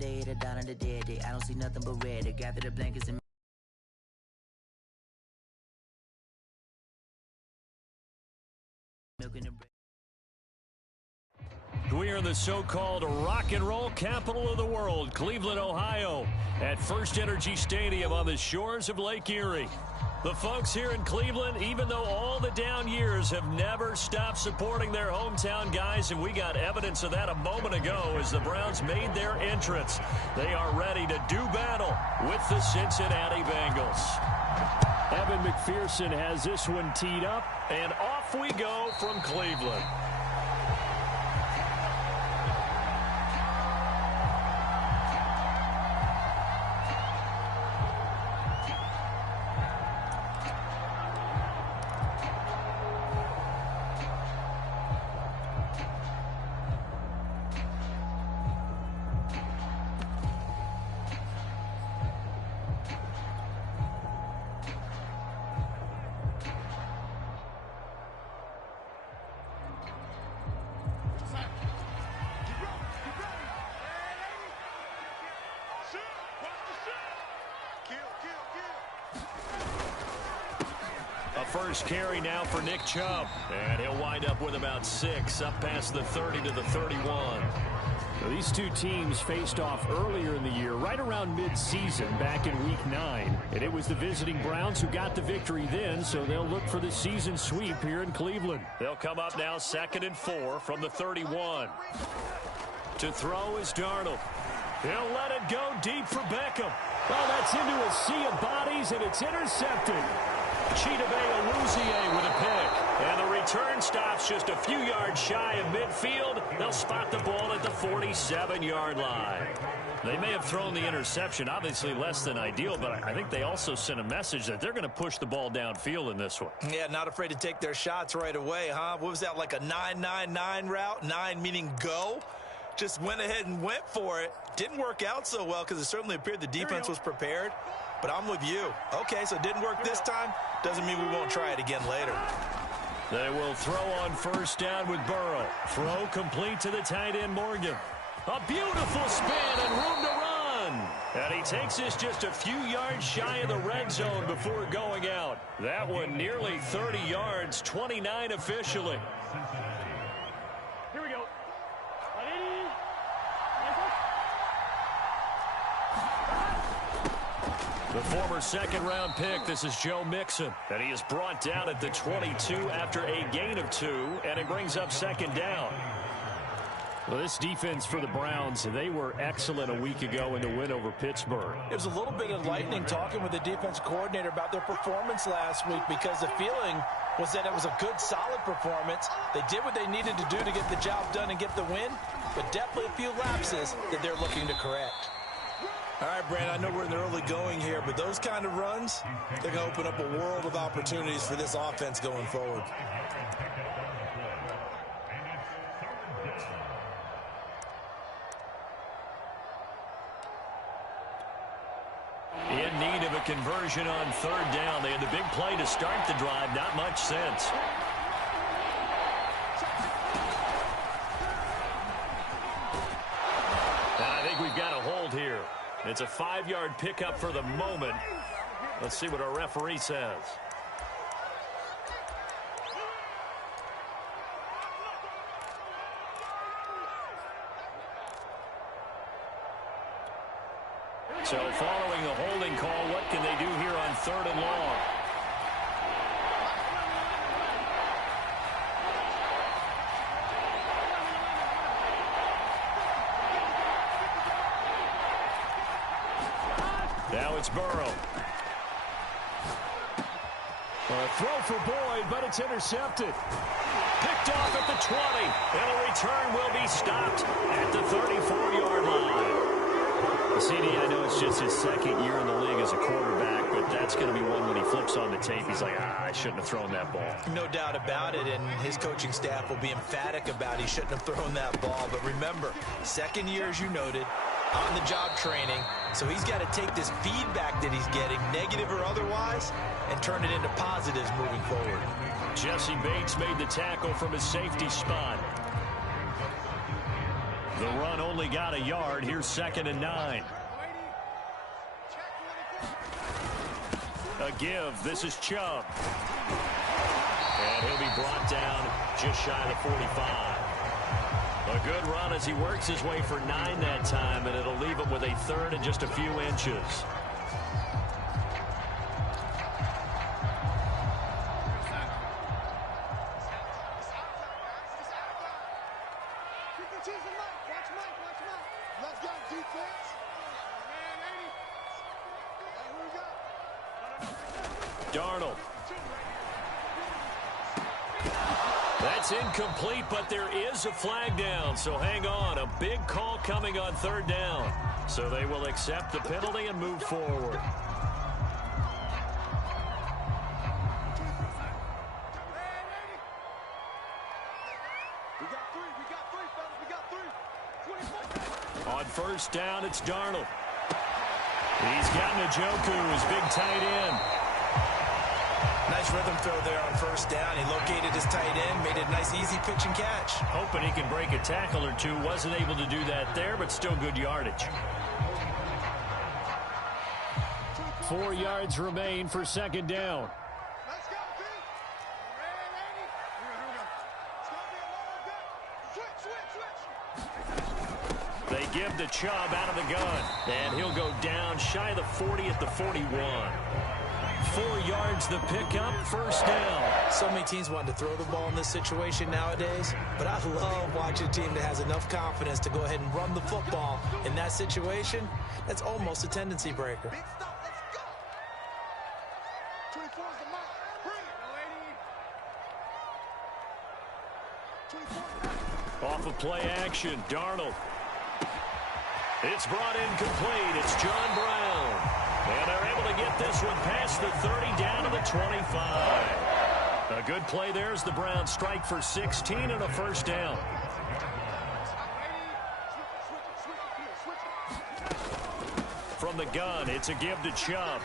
day, the dawn of the dead day. I don't see nothing but red. They gather the blankets and milk in the bread. We are in the so-called rock and roll capital of the world, Cleveland, Ohio, at First Energy Stadium on the shores of Lake Erie. The folks here in Cleveland, even though all the down years, have never stopped supporting their hometown guys, and we got evidence of that a moment ago as the Browns made their entrance. They are ready to do battle with the Cincinnati Bengals. Evan McPherson has this one teed up, and off we go from Cleveland. First carry now for Nick Chubb, and he'll wind up with about 6 up past the 30 to the 31. Now, these two teams faced off earlier in the year, right around mid-season, back in Week 9. And it was the visiting Browns who got the victory then, so they'll look for the season sweep here in Cleveland. They'll come up now 2nd and 4 from the 31. To throw is Darnold. He'll let it go deep for Beckham. Well, that's into a sea of bodies, and it's intercepted. Chidobe Awuzie with a pick. And the return stops just a few yards shy of midfield. They'll spot the ball at the 47-yard line. They may have thrown the interception, obviously less than ideal, but I think they also sent a message that they're going to push the ball downfield in this one. Yeah, not afraid to take their shots right away, huh? What was that, like a 9-9-9 route? 9 meaning go? Just went ahead and went for it. Didn't work out so well because it certainly appeared the defense was prepared. But I'm with you. Okay, so it didn't work this time. Doesn't mean we won't try it again later. They will throw on first down with Burrow. Throw complete to the tight end, Morgan. A beautiful spin and room to run. And he takes this just a few yards shy of the red zone before going out. That one nearly 30 yards, 29 officially. Here we go. The former second-round pick, this is Joe Mixon. And he is brought down at the 22 after a gain of 2, and it brings up second down. Well, this defense for the Browns, they were excellent a week ago in the win over Pittsburgh. It was a little bit enlightening talking with the defense coordinator about their performance last week because the feeling was that it was a good, solid performance. They did what they needed to do to get the job done and get the win, but definitely a few lapses that they're looking to correct. All right, Brandon, I know we're in the early going here, but those kind of runs, they're going to open up a world of opportunities for this offense going forward. In need of a conversion on third down. They had the big play to start the drive. Not much sense. And I think we've got a hold here. It's a 5-yard pickup for the moment. Let's see what our referee says. So following the holding call, what can they do here on 3rd and long? Now it's Burrow. A throw for Boyd, but it's intercepted. Picked off at the 20, and a return will be stopped at the 34-yard line. CD, I know it's just his second year in the league as a quarterback, but that's going to be one when he flips on the tape. He's like, I shouldn't have thrown that ball. No doubt about it, and his coaching staff will be emphatic about he shouldn't have thrown that ball. But remember, second year, as you noted, on-the-job training, so he's got to take this feedback that he's getting, negative or otherwise, and turn it into positives moving forward. Jesse Bates made the tackle from his safety spot. The run only got a yard. Here's 2nd and 9. A give. This is Chubb. And he'll be brought down just shy of the 45. A good run as he works his way for 9 that time, and it'll leave him with a 3rd and just a few inches. Darnold. That's incomplete, but there is a flag down, so hang on. A big call coming on 3rd down. So they will accept the penalty and move forward. On 1st down, it's Darnold. He's got Njoku, his big tight end. Nice rhythm throw there on 1st down. He located his tight end, made it a nice, easy pitch and catch. Hoping he can break a tackle or two. Wasn't able to do that there, but still good yardage. 4 yards remain for 2nd down. They give to Chubb out of the gun, and he'll go down shy of the 40 at the 41. 4 yards the pickup, 1st down. So many teams want to throw the ball in this situation nowadays, but I love watching a team that has enough confidence to go ahead and run the football. In that situation, that's almost a tendency breaker. Off of play action, Darnold. It's brought in complete. It's John Brown. And they're able to get this one past the 30 down to the 25. A good play there as the Browns strike for 16 and a 1st down. From the gun, it's a give to Chubb.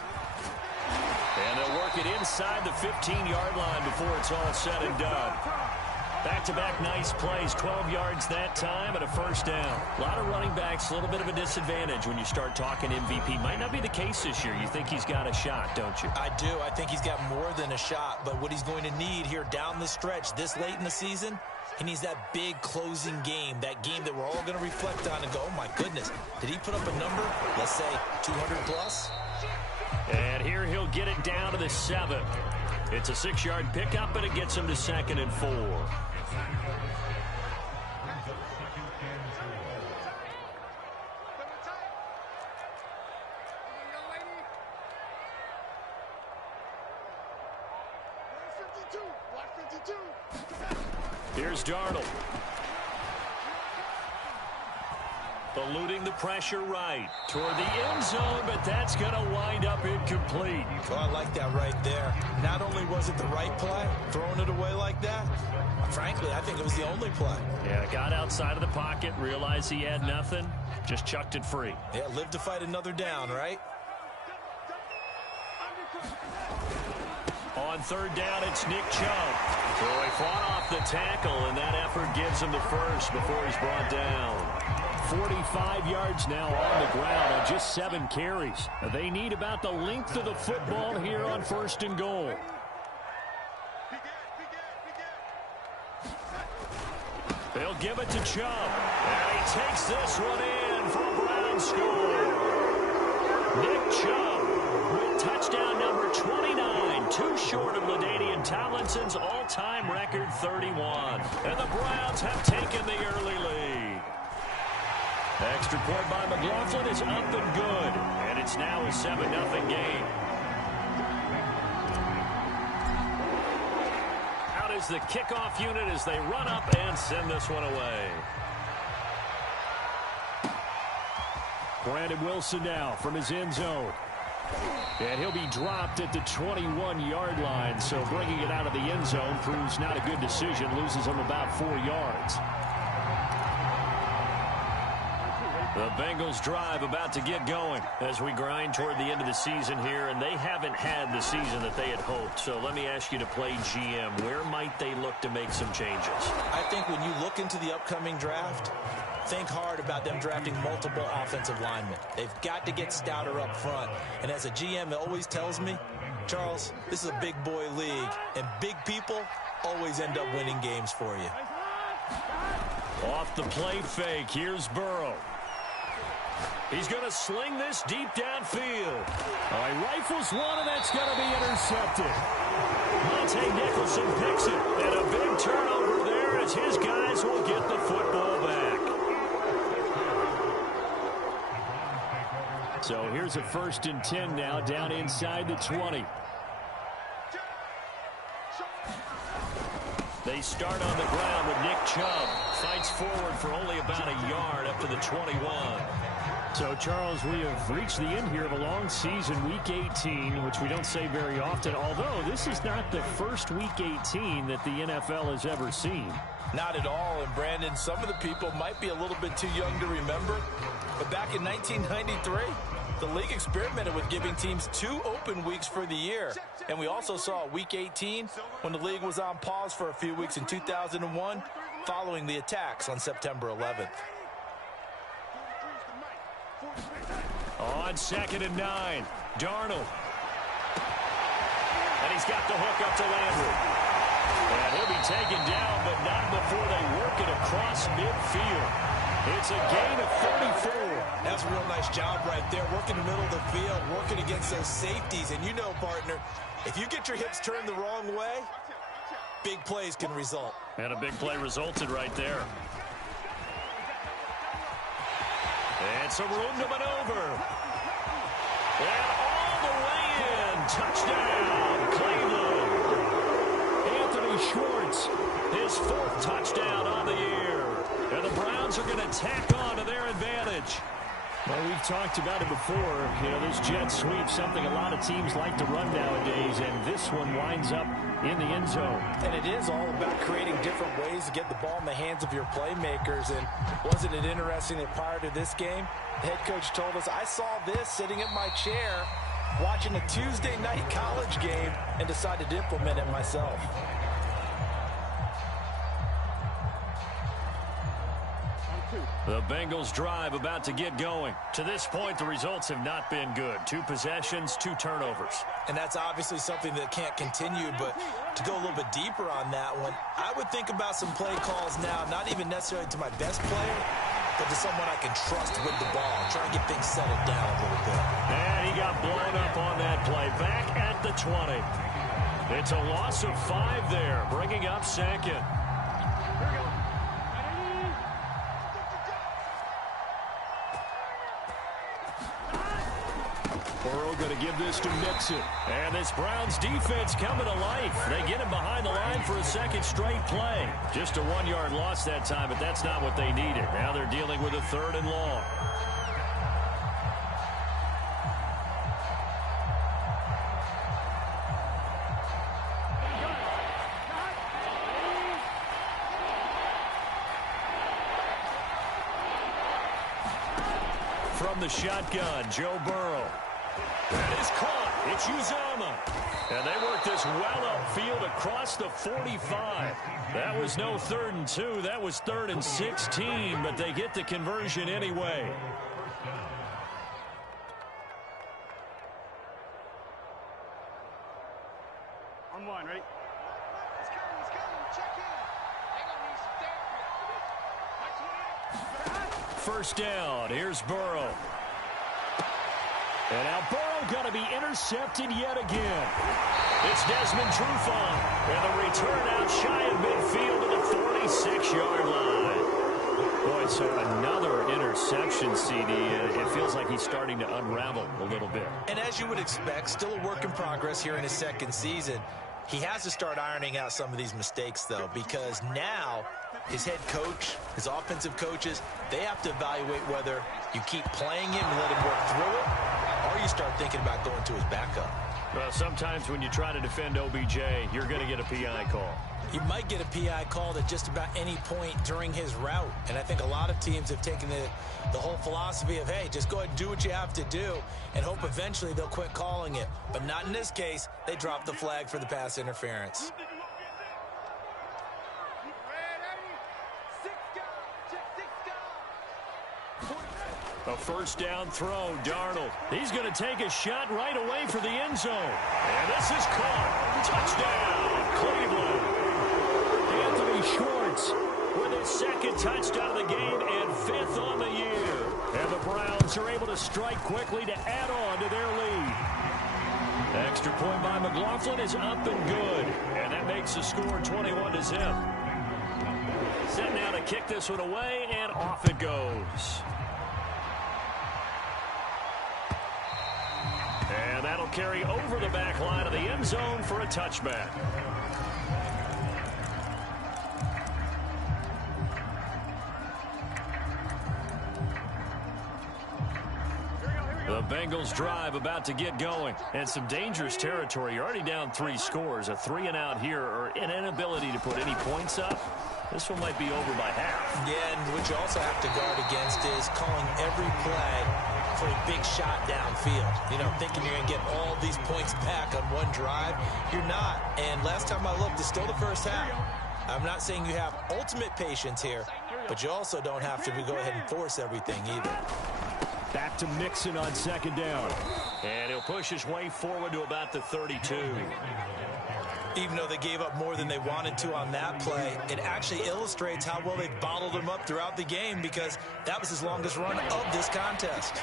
And they'll work it inside the 15-yard line before it's all said and done. Back-to-back nice plays, 12 yards that time and a 1st down. A lot of running backs, a little bit of a disadvantage when you start talking MVP. Might not be the case this year. You think he's got a shot, don't you? I do. I think he's got more than a shot. But what he's going to need here down the stretch this late in the season, he needs that big closing game, that game that we're all going to reflect on and go, oh, my goodness, did he put up a number, let's say, 200-plus? And here he'll get it down to the 7. It's a 6-yard pickup, and it gets him to 2nd and 4. Here's Darnold. Eluding the pressure right toward the end zone, but that's going to wind up incomplete. Oh, I like that right there. Not only was it the right play, throwing it away like that, frankly, I think it was the only play. Yeah, got outside of the pocket, realized he had nothing, just chucked it free. Yeah, live to fight another down, right? On 3rd down, it's Nick Chubb. So he fought off the tackle, and that effort gives him the 1st before he's brought down. 45 yards now on the ground on just 7 carries. They need about the length of the football here on 1st and goal. They'll give it to Chubb. And he takes this one in for a Brown score. Nick Chubb with touchdown number 29, too short of LaDainian Tomlinson's all-time record 31. And the Browns have taken the early lead. Extra point by McLaughlin is up and good. And it's now a 7-0 game. Out is the kickoff unit as they run up and send this one away. Brandon Wilson now from his end zone. And he'll be dropped at the 21-yard line. So bringing it out of the end zone proves not a good decision. Loses him about 4 yards. The Bengals drive about to get going as we grind toward the end of the season here, and they haven't had the season that they had hoped. So let me ask you to play GM. Where might they look to make some changes? I think when you look into the upcoming draft, think hard about them drafting multiple offensive linemen. They've got to get stouter up front. And as a GM, it always tells me, Charles, this is a big boy league, and big people always end up winning games for you. Off the play fake, here's Burrow. He's going to sling this deep downfield. Oh, he rifles one, and that's going to be intercepted. Monte Nicholson picks it, and a big turnover there as his guys will get the football back. So here's a 1st and 10 now, down inside the 20. They start on the ground with Nick Chubb. Fights forward for only about a yard up to the 21. So, Charles, we have reached the end here of a long season, Week 18, which we don't say very often, although this is not the first Week 18 that the NFL has ever seen. Not at all, and Brandon, some of the people might be a little bit too young to remember, but back in 1993, the league experimented with giving teams 2 open weeks for the year, and we also saw Week 18 when the league was on pause for a few weeks in 2001 following the attacks on September 11th. On 2nd and 9, Darnold. And he's got the hook up to Landry. And he'll be taken down, but not before they work it across midfield. It's a gain of 34. That's a real nice job right there, working the middle of the field, working against those safeties. And you know, partner, if you get your hips turned the wrong way, big plays can result. And a big play resulted right there. And some room to maneuver. And all the way in. Touchdown, Cleveland. Anthony Schwartz, his 4th touchdown on the year. And the Browns are going to tack on to their advantage. Well, we've talked about it before. You know, this jet sweep, something a lot of teams like to run nowadays, and this one winds up in the end zone. And it is all about creating different ways to get the ball in the hands of your playmakers. And wasn't it interesting that prior to this game, the head coach told us, I saw this sitting in my chair watching a Tuesday night college game and decided to implement it myself. The Bengals drive about to get going. To this point, the results have not been good. 2 possessions, 2 turnovers. And that's obviously something that can't continue, but to go a little bit deeper on that one, I would think about some play calls now, not even necessarily to my best player, but to someone I can trust with the ball. Try and get things settled down a little bit. And he got blown up on that play. Back at the 20. It's a loss of 5 there, bringing up 2nd. Burrow going to give this to Mixon. And this Browns defense coming to life. They get him behind the line for a 2nd straight play. Just a 1-yard loss that time, but that's not what they needed. Now they're dealing with a 3rd and long. From the shotgun, Joe Burrow. That is caught. It's Uzomah. And they work this well upfield across the 45. That was no 3rd and 2. That was 3rd and 16, but they get the conversion anyway. On 1, right? Let's go. Check in. First down. Here's Burrow. And now Burrow going to be intercepted yet again. It's Desmond Trufant. And the return out shy of midfield to the 46-yard line. Boy, so another interception, CD. It feels like he's starting to unravel a little bit. And as you would expect, still a work in progress here in his 2nd season. He has to start ironing out some of these mistakes, though, because now his head coach, his offensive coaches, they have to evaluate whether you keep playing him and let him work through it, or you start thinking about going to his backup. Well, sometimes when you try to defend OBJ, you're going to get a PI call. You might get a PI called at just about any point during his route. And I think a lot of teams have taken the whole philosophy of, hey, just go ahead and do what you have to do and hope eventually they'll quit calling it. But not in this case. They dropped the flag for the pass interference. A first down throw, Darnold. He's going to take a shot right away for the end zone. And this is caught. Touchdown, Cleveland. Anthony Schwartz with his second touchdown of the game and 5th on the year. And the Browns are able to strike quickly to add on to their lead. Extra point by McLaughlin is up and good. And that makes the score 21-0. Set now to kick this one away, and off it goes. And that'll carry over the back line of the end zone for a touchback. The Bengals drive about to get going. And some dangerous territory. You're already down 3 scores. A 3-and-out here, or an inability to put any points up. This one might be over by half. Yeah, and what you also have to guard against is calling every play for a big shot downfield. You know, thinking you're going to get all these points back on one drive. You're not. And last time I looked, it's still the first half. I'm not saying you have ultimate patience here, but you also don't have to go ahead and force everything either. Back to Mixon on second down. And he'll push his way forward to about the 32. Even though they gave up more than they wanted to on that play, it actually illustrates how well they bottled him up throughout the game, because that was his longest run of this contest.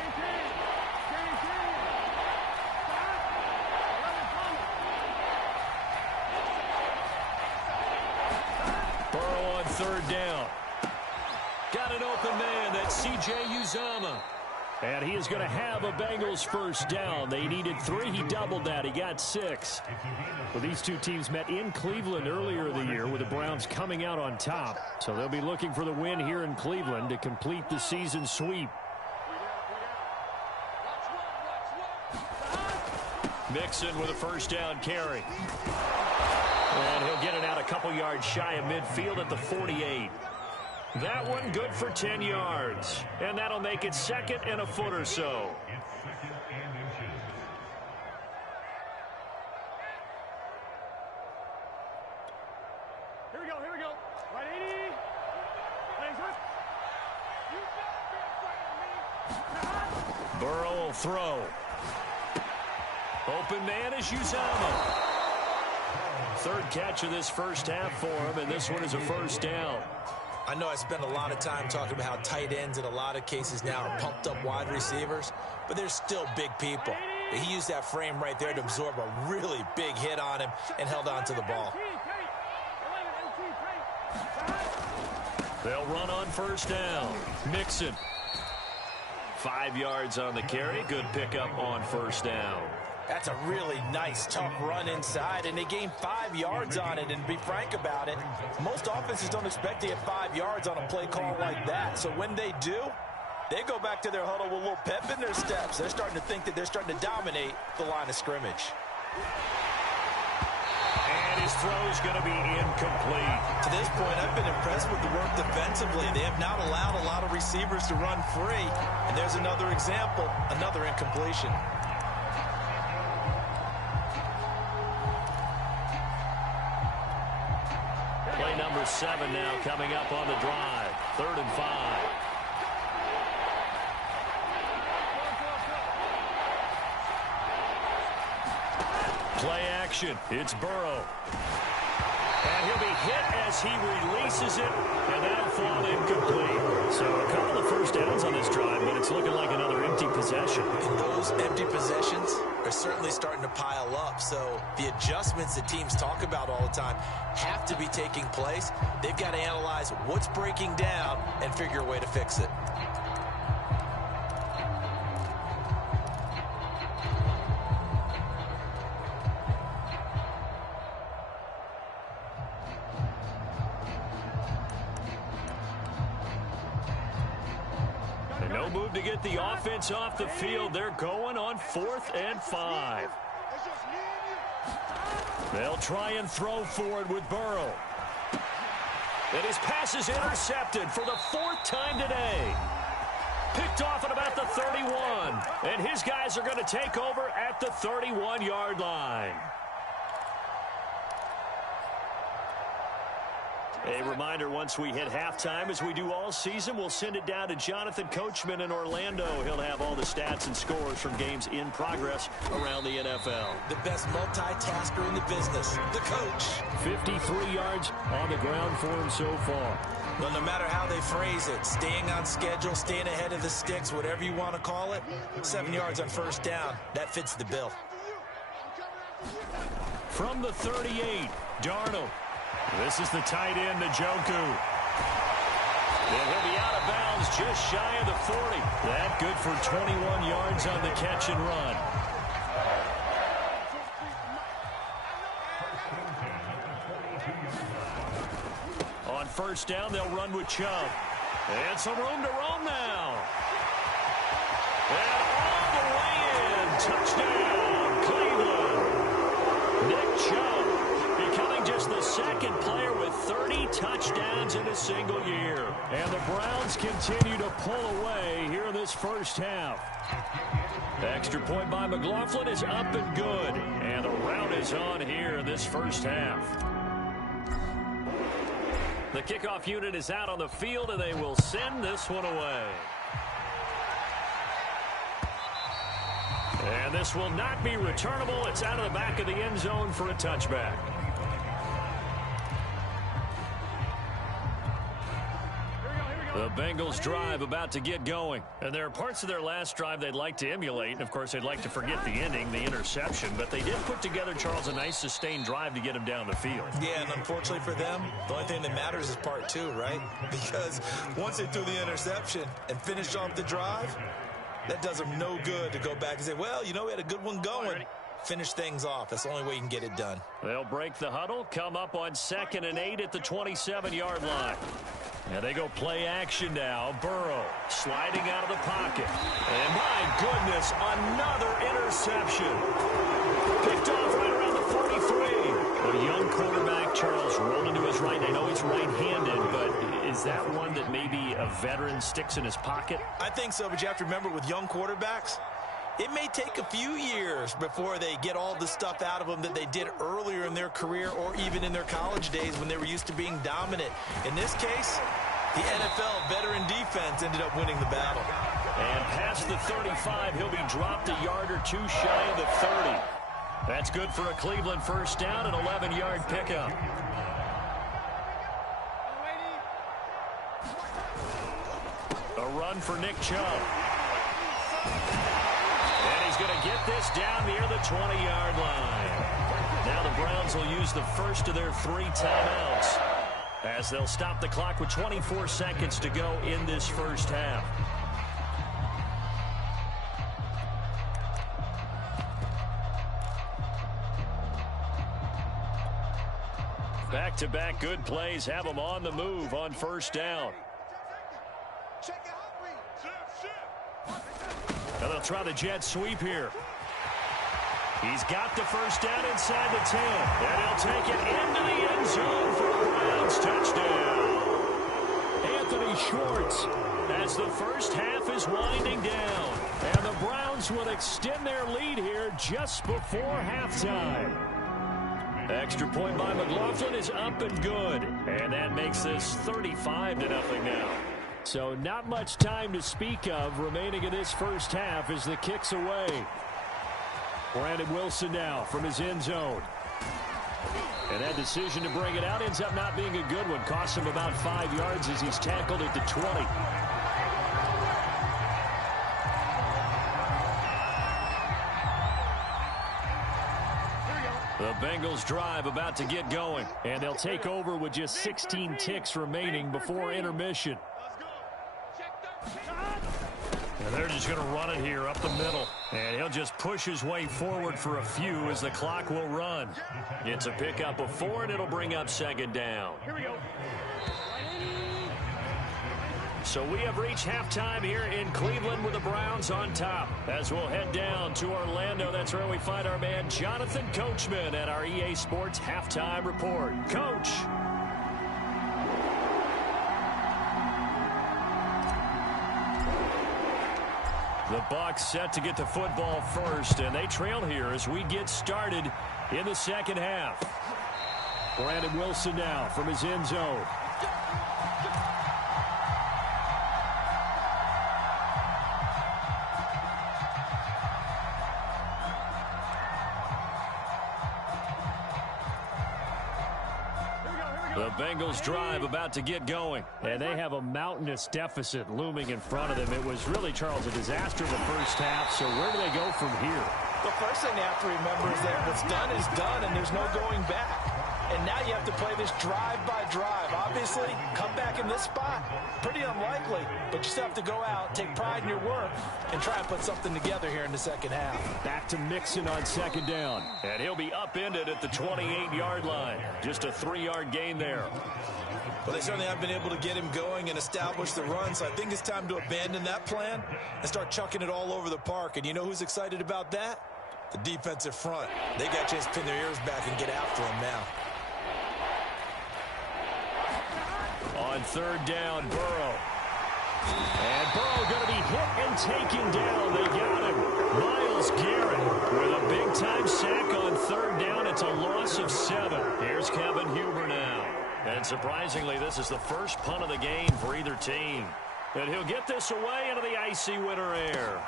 Burrow on third down. Got an open man. That's C.J. Uzomah. And he is going to have a Bengals first down. They needed 3. He doubled that. He got 6. Well, these two teams met in Cleveland earlier in the year, with the Browns coming out on top. So they'll be looking for the win here in Cleveland to complete the season sweep. Mixon with a first down carry. And he'll get it out a couple yards shy of midfield at the 48. That one good for 10 yards. And that'll make it 2nd and a foot or so. Here we go. Right 80. Burrow will throw. Open man is Uzomah. 3rd catch of this first half for him, and this one is a first down. I know I spent a lot of time talking about how tight ends in a lot of cases now are pumped up wide receivers, but they're still big people. He used that frame right there to absorb a really big hit on him and held on to the ball. They'll run on first down. Mixon. 5 yards on the carry. Good pickup on first down. That's a really nice, tough run inside, and they gained 5 yards on it. And to be frank about it, most offenses don't expect to get 5 yards on a play call like that. So when they do, they go back to their huddle with a little pep in their steps. They're starting to think that they're starting to dominate the line of scrimmage. And his throw is going to be incomplete. To this point, I've been impressed with the work defensively. They have not allowed a lot of receivers to run free. And there's another example, another incompletion. Play number 7 now coming up on the drive. 3rd and 5. Play action. It's Burrow. And he'll be hit as he releases it, and that'll fall incomplete. So a couple of first downs on this drive, but it's looking like another empty possession. And those empty possessions are certainly starting to pile up. So the adjustments that teams talk about all the time have to be taking place. They've got to analyze what's breaking down and figure a way to fix it. No move to get the offense off the field. They're going on 4th and 5. They'll try and throw forward with Burrow. And his pass is intercepted for the 4th time today. Picked off at about the 31. And his guys are going to take over at the 31-yard line. A reminder, once we hit halftime, as we do all season, we'll send it down to Jonathan Coachman in Orlando. He'll have all the stats and scores from games in progress around the NFL. The best multitasker in the business, the coach. 53 yards on the ground for him so far. Well, no matter how they phrase it, staying on schedule, staying ahead of the sticks, whatever you want to call it, 7 yards on first down, that fits the bill. From the 38, Darnold. This is the tight end, Njoku. And he'll be out of bounds just shy of the 40. That good for 21 yards on the catch and run. On first down, they'll run with Chubb. And some room to roam now. And all the way in. Touchdown, Cleveland. Nick Chubb becoming just the second player with 30 touchdowns in a single year. And the Browns continue to pull away here in this first half. Extra point by McLaughlin is up and good. And the rout is on here in this first half. The kickoff unit is out on the field, and they will send this one away. And this will not be returnable. It's out of the back of the end zone for a touchback. The Bengals drive about to get going. And there are parts of their last drive they'd like to emulate. And, of course, they'd like to forget the ending, the interception. But they did put together, Charles, a nice sustained drive to get him down the field. Yeah, and unfortunately for them, the only thing that matters is part two, right? Because once they threw the interception and finished off the drive, that does them no good to go back and say, well, you know, we had a good one going. Finish things off. That's the only way you can get it done. They'll break the huddle, come up on 2nd and 8 at the 27-yard line. And they go play action now. Burrow sliding out of the pocket. And my goodness, another interception. Picked off right around the 43. A young quarterback, Charles, rolled into his right. I know he's right-handed, but is that one that maybe a veteran sticks in his pocket? I think so, but you have to remember with young quarterbacks, it may take a few years before they get all the stuff out of them that they did earlier in their career or even in their college days when they were used to being dominant. In this case, the NFL veteran defense ended up winning the battle. And past the 35, he'll be dropped a yard or two shy of the 30. That's good for a Cleveland first down, an 11-yard pickup. A run for Nick Chubb. And he's going to get this down near the 20-yard line. Now the Browns will use the first of their 3 timeouts as they'll stop the clock with 24 seconds to go in this first half. Back-to-back good plays have them on the move on first down. Now they'll try the jet sweep here. He's got the first down inside the 10. And he'll take it into the end zone for a Browns touchdown. Anthony Schwartz, as the first half is winding down. And the Browns will extend their lead here just before halftime. Extra point by McLaughlin is up and good. And that makes this 35-0 now. So not much time to speak of remaining in this first half as the kick's away. Brandon Wilson now from his end zone. And that decision to bring it out ends up not being a good one. Costs him about 5 yards as he's tackled at the 20. The Bengals drive about to get going. And they'll take over with just 16 ticks remaining before intermission. And they're just going to run it here up the middle. And he'll just push his way forward for a few as the clock will run. It's a pickup of 4, and it'll bring up 2nd down. Here we go. So we have reached halftime here in Cleveland with the Browns on top. As we'll head down to Orlando, that's where we find our man Jonathan Coachman at our EA Sports Halftime Report. Coach. The Bucs set to get the football first, and they trail here as we get started in the second half. Brandon Wilson now from his end zone. The Bengals drive about to get going. And they have a mountainous deficit looming in front of them. It was really, Charles, a disaster in the first half. So where do they go from here? The first thing they have to remember is that what's done is done, and there's no going back. And now you have to play this drive by drive. Obviously, come back in this spot, pretty unlikely. But you still have to go out, take pride in your work, and try and put something together here in the second half. Back to Mixon on second down. And he'll be upended at the 28-yard line. Just a 3-yard gain there. Well, they certainly have been able to get him going and establish the run, so I think it's time to abandon that plan and start chucking it all over the park. And you know who's excited about that? The defensive front. They got a chance to pin their ears back and get after him now. On third down, Burrow. And Burrow going to be hit and taken down. They got him. Myles Garrett with a big-time sack on third down. It's a loss of 7. Here's Kevin Huber now. And surprisingly, this is the first punt of the game for either team. And he'll get this away into the icy winter air.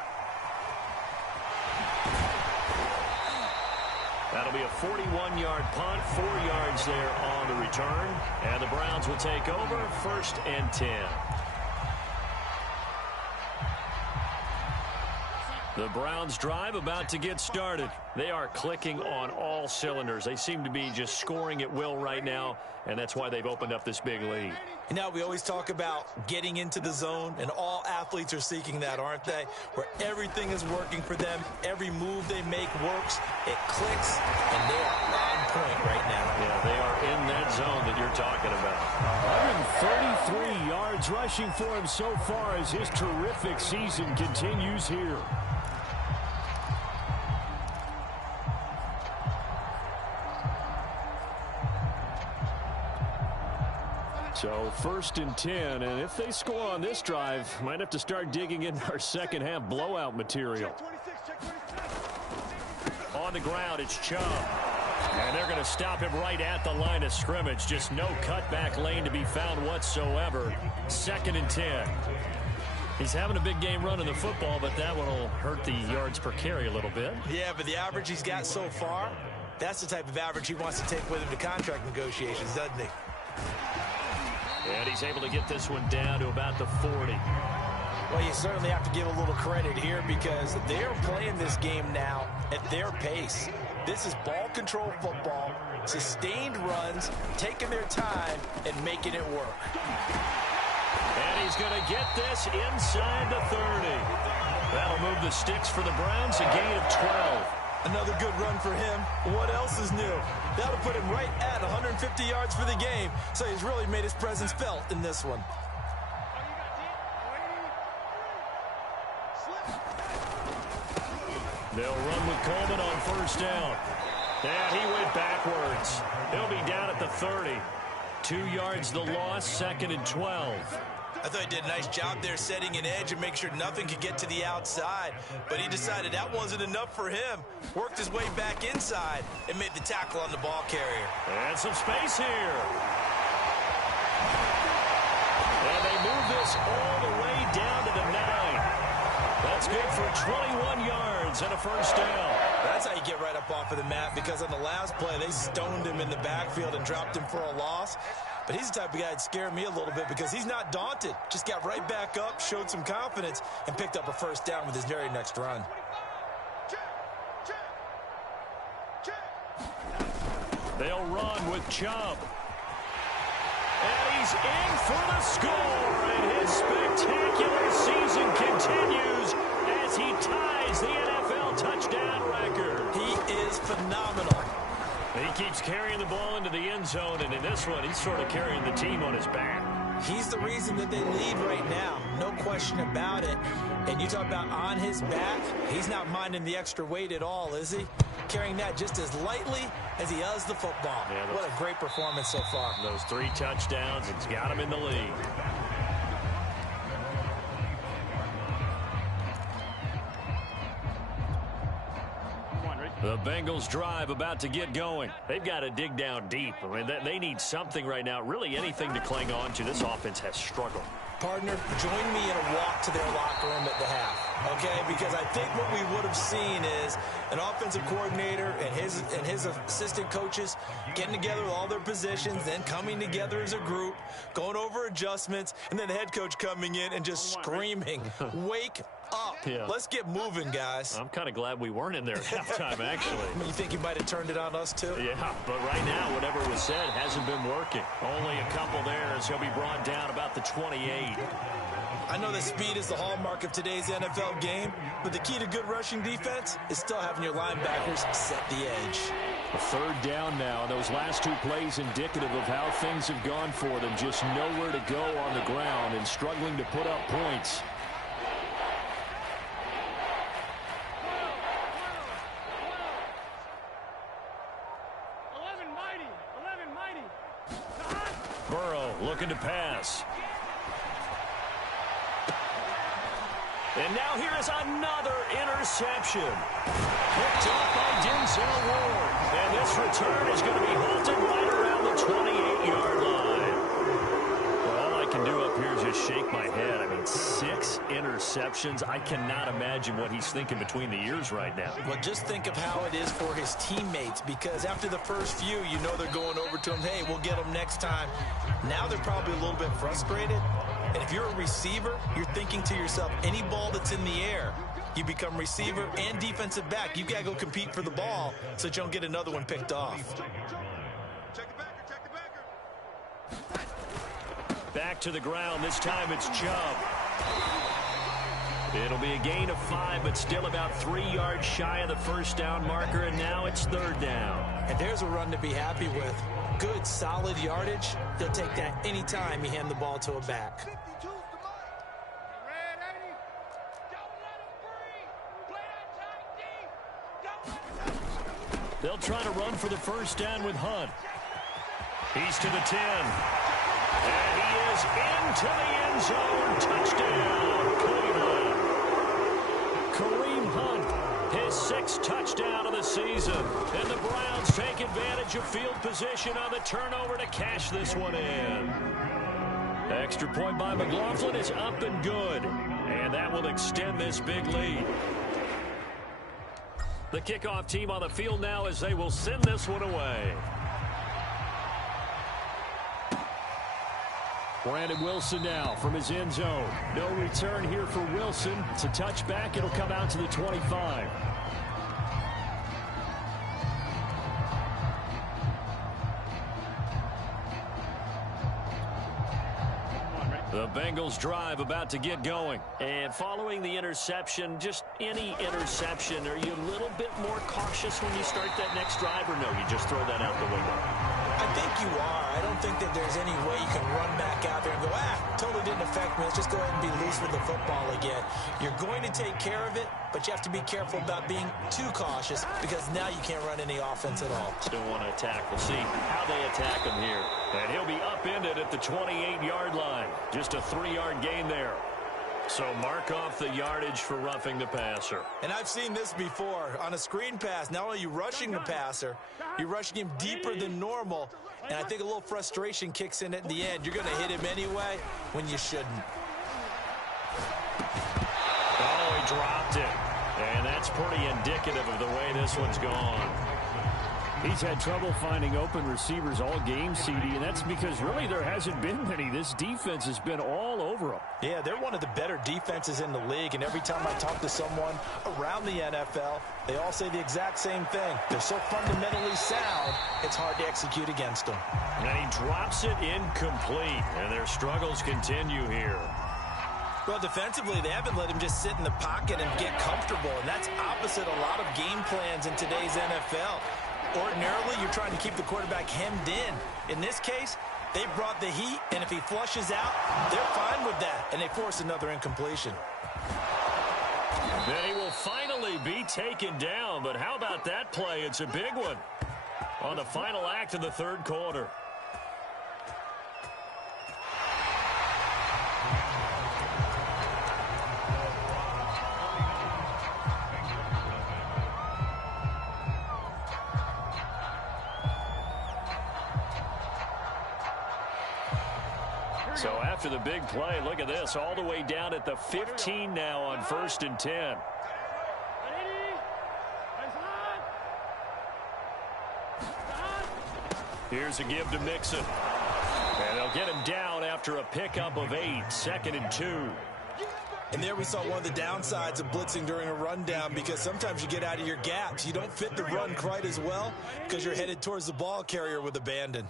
That'll be a 41-yard punt, 4 yards there on the return. And the Browns will take over, 1st and 10. The Browns drive about to get started. They are clicking on all cylinders. They seem to be just scoring at will right now, and that's why they've opened up this big lead. You know, we always talk about getting into the zone, and all athletes are seeking that, aren't they? Where everything is working for them, every move they make works, it clicks, and they are on point right now. Yeah, they are in that zone that you're talking about. 133 yards rushing for him so far as his terrific season continues here. So 1st and 10, and if they score on this drive, might have to start digging in our second half blowout material. On the ground, it's Chubb. And they're going to stop him right at the line of scrimmage. Just no cutback lane to be found whatsoever. 2nd and 10. He's having a big game running the football, but that one will hurt the yards per carry a little bit. Yeah, but the average he's got so far, that's the type of average he wants to take with him to contract negotiations, doesn't he? And he's able to get this one down to about the 40. Well, you certainly have to give a little credit here because they're playing this game now at their pace. This is ball control football, sustained runs, taking their time and making it work. And he's going to get this inside the 30. That'll move the sticks for the Browns, a gain of 12. Another good run for him. What else is new? That'll put him right at 150 yards for the game. So he's really made his presence felt in this one. They'll run with Coleman on 1st down. And he went backwards. He'll be down at the 30. 2 yards the loss, 2nd and 12. I thought he did a nice job there setting an edge and make sure nothing could get to the outside. But he decided that wasn't enough for him. Worked his way back inside and made the tackle on the ball carrier. And some space here. And they move this all the way down to the 9. That's good for 21 yards and a 1st down. That's how you get right up off of the mat, because on the last play, they stoned him in the backfield and dropped him for a loss. But he's the type of guy that scared me a little bit because he's not daunted. Just got right back up, showed some confidence, and picked up a 1st down with his very next run. They'll run with Chubb. And he's in for the score. And his spectacular season continues as he ties the NFL touchdown record. He is phenomenal. He keeps carrying the ball into the end zone, and in this one, he's sort of carrying the team on his back. He's the reason that they lead right now. No question about it. And you talk about on his back, he's not minding the extra weight at all, is he? Carrying that just as lightly as he does the football. Yeah, what a great performance so far. Those 3 touchdowns, it's got him in the lead. The Bengals drive about to get going. They've got to dig down deep. I mean, they need something right now, really anything to cling on to. This offense has struggled. Partner, join me in a walk to their locker room at the half, okay? Because I think what we would have seen is an offensive coordinator and his assistant coaches getting together with all their positions, then coming together as a group, going over adjustments, and then the head coach coming in and just screaming, wake up. Yeah. Let's get moving, guys. I'm kind of glad we weren't in there at halftime, actually. You think you might have turned it on us, too? Yeah, but right now, whatever was said hasn't been working. Only a couple there as he'll be brought down about the 28. I know that speed is the hallmark of today's NFL game, but the key to good rushing defense is still having your linebackers set the edge. A third down now. Those last two plays indicative of how things have gone for them. Just nowhere to go on the ground and struggling to put up points. Burrow looking to pass. And now here is another interception. Picked off by Denzel Ward. And this return is going to be halted right around the 28-yard line. Well, all I can do up here is just shake my head. I mean, 6 interceptions. I cannot imagine what he's thinking between the ears right now. Well, just think of how it is for his teammates, because after the first few, you know they're going over to him, hey, we'll get them next time. Now they're probably a little bit frustrated. And if you're a receiver, you're thinking to yourself, any ball that's in the air, you become receiver and defensive back. You got to go compete for the ball so that you don't get another one picked off. Back to the ground. This time it's Chubb. It'll be a gain of 5, but still about 3 yards shy of the first down marker, and now it's third down. And there's a run to be happy with. Good, solid yardage. He'll take that anytime you hand the ball to a back. They'll try to run for the first down with Hunt. He's to the 10. And he is into the end zone. Touchdown, Cleveland. Kareem Hunt, his 6th touchdown of the season. And the Browns take advantage of field position on the turnover to cash this one in. Extra point by McLaughlin is up and good. And that will extend this big lead. The kickoff team on the field now as they will send this one away. Brandon Wilson now from his end zone. No return here for Wilson. It's a touchback. It'll come out to the 25. The Bengals drive about to get going. And following the interception, just any interception, are you a little bit more cautious when you start that next drive, or no, you just throw that out the window? I think you are. I don't think that there's any way you can run back out there and go, totally didn't affect me. Let's just go ahead and be loose with the football again. You're going to take care of it, but you have to be careful about being too cautious, because now you can't run any offense at all. Still want to attack. We'll see how they attack him here. And he'll be upended at the 28-yard line. Just a 3-yard gain there. So mark off the yardage for roughing the passer. And I've seen this before. On a screen pass, not only are you rushing the passer, you're rushing him deeper than normal. And I think a little frustration kicks in at the end. You're going to hit him anyway when you shouldn't. Oh, he dropped it. And that's pretty indicative of the way this one's gone. He's had trouble finding open receivers all game, CD, and that's because really there hasn't been many. This defense has been all over them. Yeah, they're one of the better defenses in the league, and every time I talk to someone around the NFL, they all say the exact same thing. They're so fundamentally sound, it's hard to execute against them. And he drops it incomplete, and their struggles continue here. Well, defensively, they haven't let him just sit in the pocket and get comfortable, and that's opposite a lot of game plans in today's NFL. Ordinarily, you're trying to keep the quarterback hemmed in. In this case, they brought the heat, and if he flushes out, they're fine with that, and they force another incompletion. Then he will finally be taken down, but how about that play? It's a big one on the final act of the third quarter. So after the big play, look at this, all the way down at the 15 now on 1st and 10. Here's a give to Mixon. And they'll get him down after a pickup of 8, 2nd and 2. And there we saw one of the downsides of blitzing during a rundown, because sometimes you get out of your gaps. You don't fit the run quite as well because you're headed towards the ball carrier with abandon.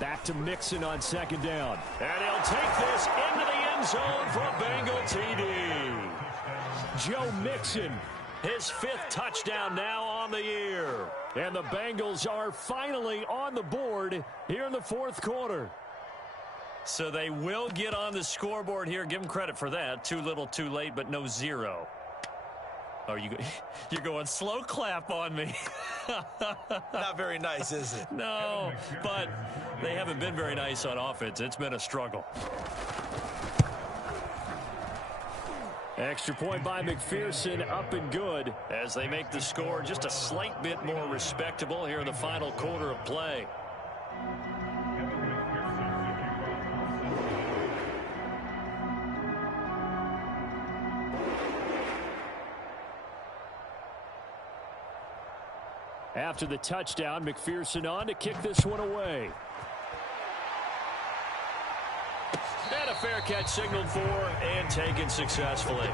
Back to Mixon on 2nd down. And he'll take this into the end zone for a Bengal TD. Joe Mixon, his 5th touchdown now on the year. And the Bengals are finally on the board here in the 4th quarter. So they will get on the scoreboard here. Give them credit for that. Too little, too late, but no 0. Oh, you're going slow clap on me. Not very nice, is it? No, but they haven't been very nice on offense. It's been a struggle. Extra point by McPherson, up and good. As they make the score just a slight bit more respectable here in the final quarter of play. After the touchdown, McPherson on to kick this one away. And a fair catch signaled for and taken successfully.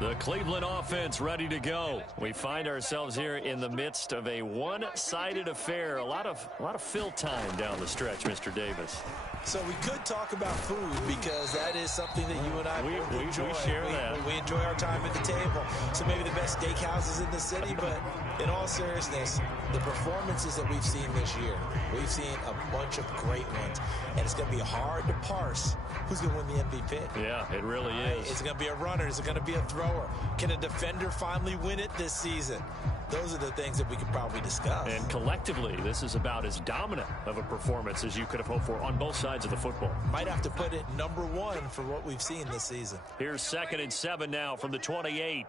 The Cleveland offense ready to go. We find ourselves here in the midst of a one-sided affair. A lot of fill time down the stretch, Mr. Davis. So we could talk about food, because that is something that you and I enjoy. We share that. We enjoy our time at the table. So maybe the best steakhouses in the city, but in all seriousness, the performances that we've seen this year, we've seen a bunch of great ones. And it's going to be hard to parse who's going to win the MVP. Yeah, it really is. Is it going to be a runner? Is it going to be a thrower? Can a defender finally win it this season? Those are the things that we could probably discuss. And collectively, this is about as dominant of a performance as you could have hoped for on both sides of the football. Might have to put it #1 for what we've seen this season. Here's 2nd and 7 now from the 28.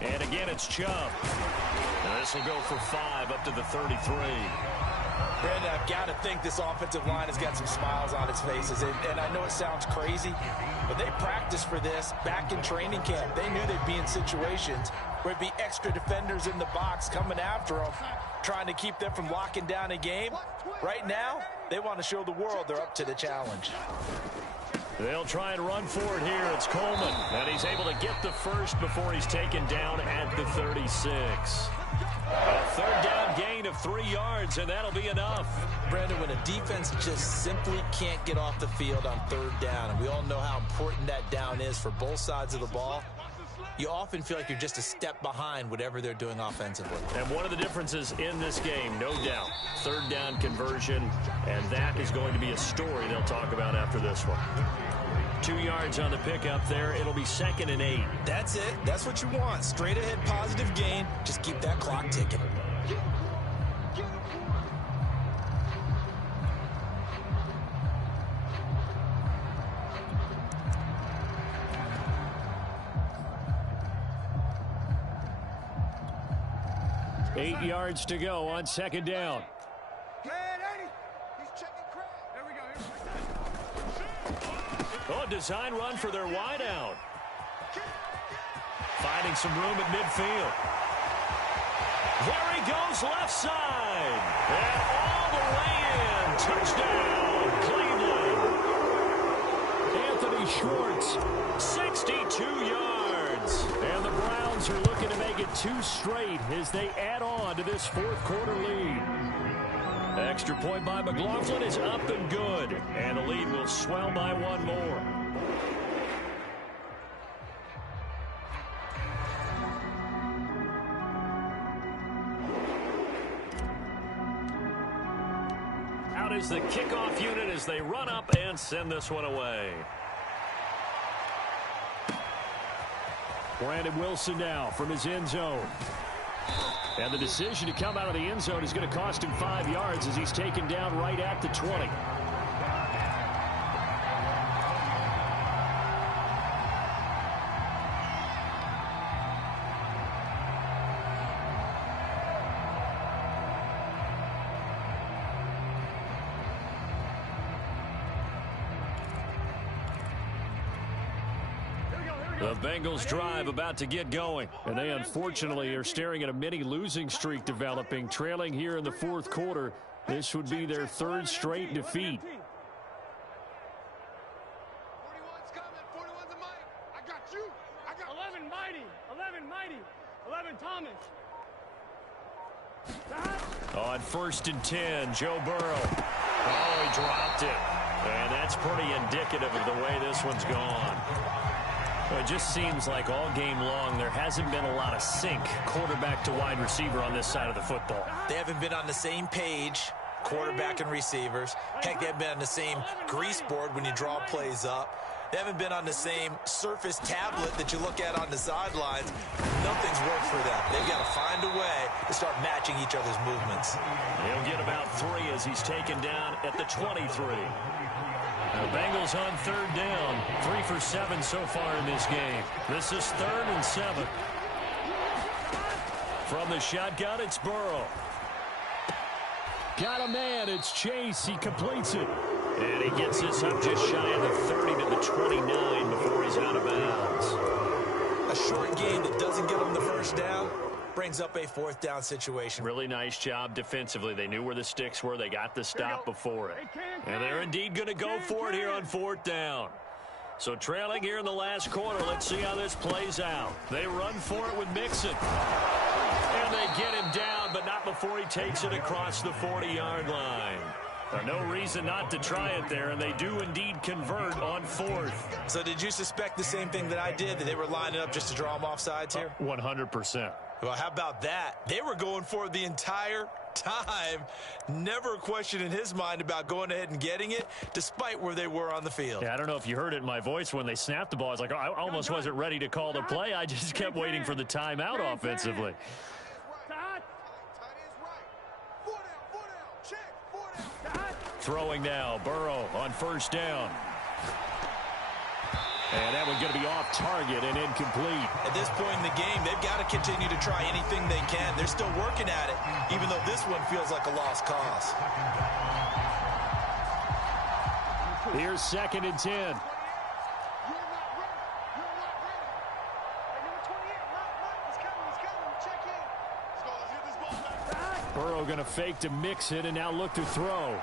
And again, it's Chubb. And this will go for 5 up to the 33. Brandon, I've got to think this offensive line has got some smiles on its faces. And I know it sounds crazy, but they practiced for this back in training camp. They knew they'd be in situations where it'd be extra defenders in the box coming after them, trying to keep them from locking down a game. Right now, they want to show the world they're up to the challenge. They'll try and run for it here. It's Coleman, and he's able to get the first before he's taken down at the 36. A 3rd down gain of 3 yards, and that'll be enough. Brandon, when a defense just simply can't get off the field on 3rd down, and we all know how important that down is for both sides of the ball, you often feel like you're just a step behind whatever they're doing offensively. And one of the differences in this game, no doubt, 3rd down conversion, and that is going to be a story they'll talk about after this one. 2 yards on the pickup there. It'll be 2nd and 8. That's it. That's what you want. Straight ahead positive gain. Just keep that clock ticking. Eight yards to go on 2nd down. Oh, design run for their wideout. Finding some room at midfield. There he goes, left side. And all the way in. Touchdown, Cleveland. Anthony Schwartz. 62 yards. And the Browns are looking to make it 2 straight as they add on to this 4th quarter lead. Extra point by McLaughlin is up and good. And the lead will swell by 1 more. Out is the kickoff unit as they run up and send this one away. Brandon Wilson now from his end zone. And the decision to come out of the end zone is going to cost him 5 yards as he's taken down right at the 20. The Bengals drive about to get going. And they unfortunately are staring at a mini losing streak developing, trailing here in the fourth quarter. This would be their third straight defeat. 41's coming. 41's a Mike. I got you. I got 11 Mighty. 11 Mighty. 11 Thomas. On 1st and 10, Joe Burrow. Oh, he dropped it. And that's pretty indicative of the way this one's gone. Well, it just seems like all game long there hasn't been a lot of sync quarterback to wide receiver on this side of the football. They haven't been on the same page, quarterback and receivers. Heck, they haven't been on the same grease board when you draw plays up. They haven't been on the same surface tablet that you look at on the sidelines. Nothing's worked for them. They've got to find a way to start matching each other's movements. He'll get about 3 as he's taken down at the 23. The Bengals on 3rd down. 3 for 7 so far in this game. This is 3rd and 7. From the shotgun, it's Burrow. Got a man. It's Chase. He completes it. And he gets this up just shy of the 30 to the 29 before he's out of bounds. A short game that doesn't get them the first down brings up a 4th down situation. Really nice job defensively. They knew where the sticks were. They got the stop before it. And they're indeed going to go for it here on 4th down. So trailing here in the last quarter, let's see how this plays out. They run for it with Mixon. And they get him down, but not before he takes it across the 40-yard line. No reason not to try it there, and they do indeed convert on 4th. So did you suspect the same thing that I did, that they were lining up just to draw them off sides here? 100%. Well, how about that? They were going for it the entire time. Never a question in his mind about going ahead and getting it, despite where they were on the field. Yeah, I don't know if you heard it in my voice when they snapped the ball. I was like, oh, I almost wasn't ready to call the play. I just kept waiting for the timeout offensively. Throwing now, Burrow on 1st down. And that one's going to be off target and incomplete. At this point in the game, they've got to continue to try anything they can. They're still working at it, even though this one feels like a lost cause. Here's 2nd and 10. Burrow going to fake to mix it and now look to throw.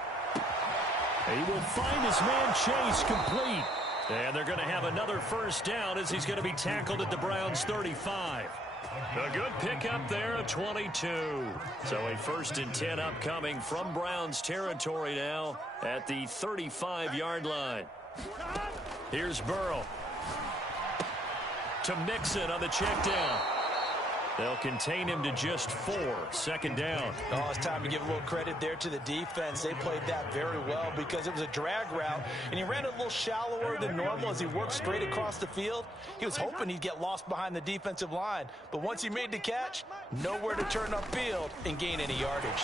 He will find his man Chase complete. And they're going to have another 1st down as he's going to be tackled at the Browns' 35. A good pickup there at 22. So a 1st and 10 upcoming from Browns territory now at the 35-yard line. Here's Burrow. To Mixon on the check down. They'll contain him to just 4. 2nd down. Oh, it's time to give a little credit there to the defense. They played that very well because it was a drag route, and he ran a little shallower than normal as he worked straight across the field. He was hoping he'd get lost behind the defensive line, but once he made the catch, nowhere to turn upfield and gain any yardage.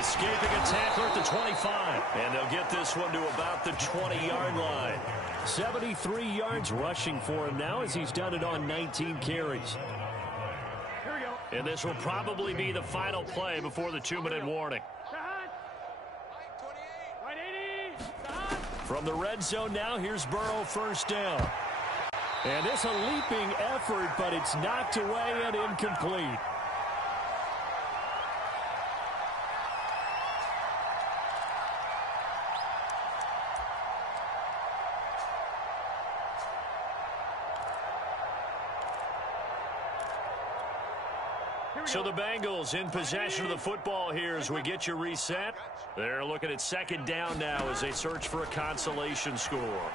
Escaping a tackler at the 25, and they'll get this one to about the 20-yard line. 73 yards rushing for him now as he's done it on 19 carries. And this will probably be the final play before the 2-minute warning. From the red zone now, here's Burrow 1st down. And this a leaping effort, but it's knocked away and incomplete. So the Bengals in possession of the football here as we get you reset. They're looking at 2nd down now as they search for a consolation score.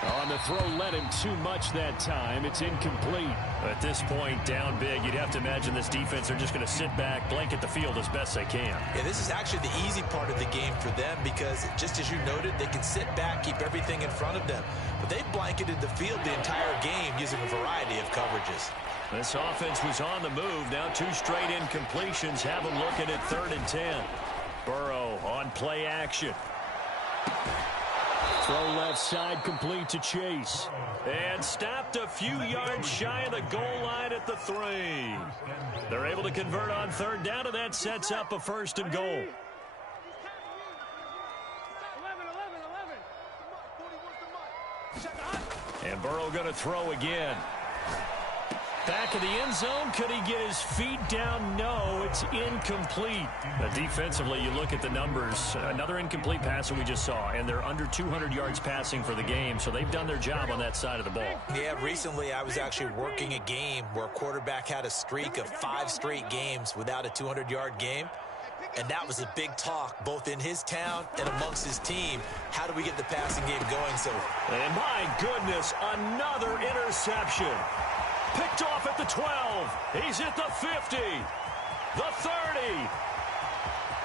On the throw, led him too much that time. It's incomplete. At this point, down big, you'd have to imagine this defense are just going to sit back, blanket the field as best they can. Yeah, this is actually the easy part of the game for them because, just as you noted, they can sit back, keep everything in front of them. But they've blanketed the field the entire game using a variety of coverages. This offense was on the move. Now 2 straight incompletions have them looking at 3rd and 10. Burrow on play action. Throw left side, complete to Chase. And stopped a few yards shy of the goal line at the 3. They're able to convert on 3rd down, and that sets up a 1st and goal. And Burrow going to throw again. Back of the end zone. Could he get his feet down? No, it's incomplete. Defensively, you look at the numbers. Another incomplete pass that we just saw, and they're under 200 yards passing for the game, so they've done their job on that side of the ball. Yeah, recently I was actually working a game where a quarterback had a streak of 5 straight games without a 200-yard game. And that was a big talk, both in his town and amongst his team. How do we get the passing game going? And my goodness, another interception. Picked off at the 12. He's at the 50. The 30.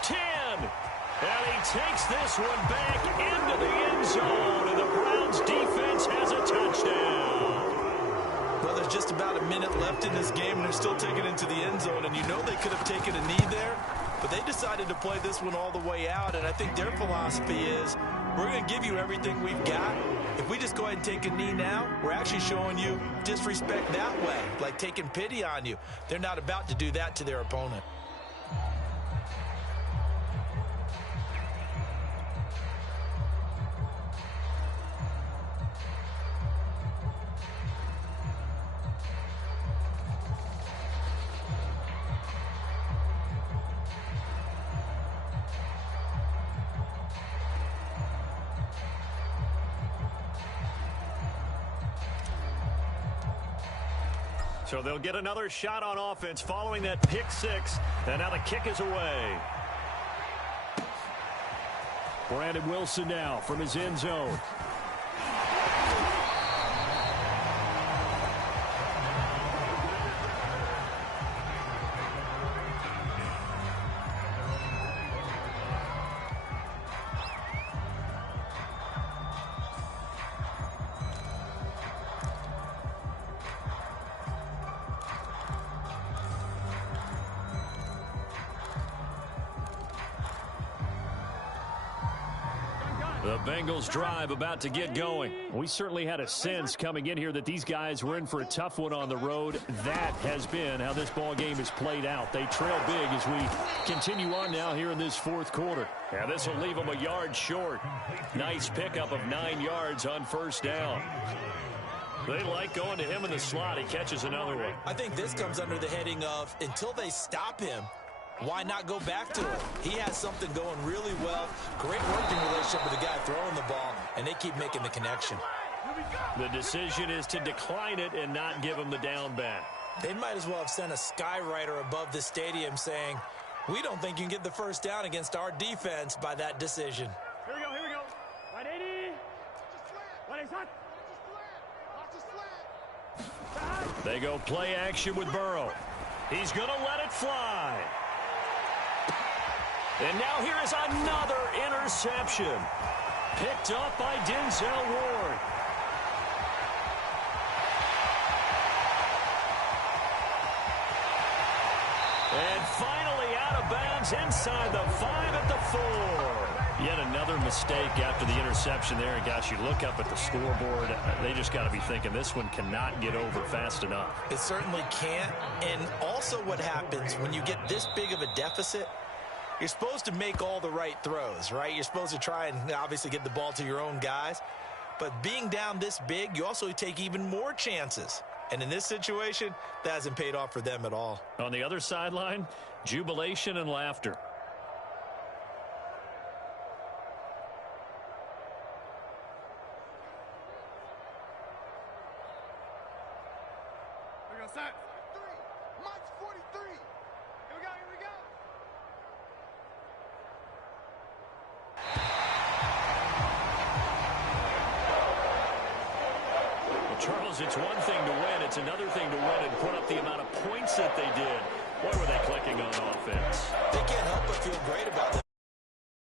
10. And he takes this one back into the end zone. And the Browns defense has a touchdown. Well, there's just about a minute left in this game, and they're still taking it into the end zone. And you know they could have taken a knee there, but they decided to play this one all the way out. And I think their philosophy is, we're going to give you everything we've got. If we just go ahead and take a knee now, we're actually showing you disrespect that way, like taking pity on you. They're not about to do that to their opponent. So they'll get another shot on offense following that pick 6. And now the kick is away. Brandon Wilson now from his end zone. The Bengals drive about to get going. We certainly had a sense coming in here that these guys were in for a tough one on the road. That has been how this ball game is played out. They trail big as we continue on now here in this 4th quarter. Yeah, this will leave them a yard short. Nice pickup of 9 yards on 1st down. They like going to him in the slot. He catches another one. I think this comes under the heading of, until they stop him, why not go back to him? He has something going really well. Great working relationship with the guy throwing the ball, and they keep making the connection. The decision is to decline it and not give him the down back. They might as well have sent a skywriter above the stadium saying, we don't think you can get the 1st down against our defense by that decision. Here we go, here we go. 180. What is that? They go play action with Burrow. He's going to let it fly. And now here is another interception. Picked up by Denzel Ward. And finally out of bounds inside the 5 at the 4. Yet another mistake after the interception there. And gosh, you look up at the scoreboard, they just got to be thinking this one cannot get over fast enough. It certainly can't. And also what happens when you get this big of a deficit, you're supposed to make all the right throws, right? You're supposed to try and obviously get the ball to your own guys. But being down this big, you also take even more chances. And in this situation, that hasn't paid off for them at all. On the other sideline, jubilation and laughter. Here we go, set. 3. March 43. Here we go, here we go. Charles, it's one thing to win. It's another thing to win and put up the amount of points that they did. Boy, were they clicking on offense. They can't help but feel great about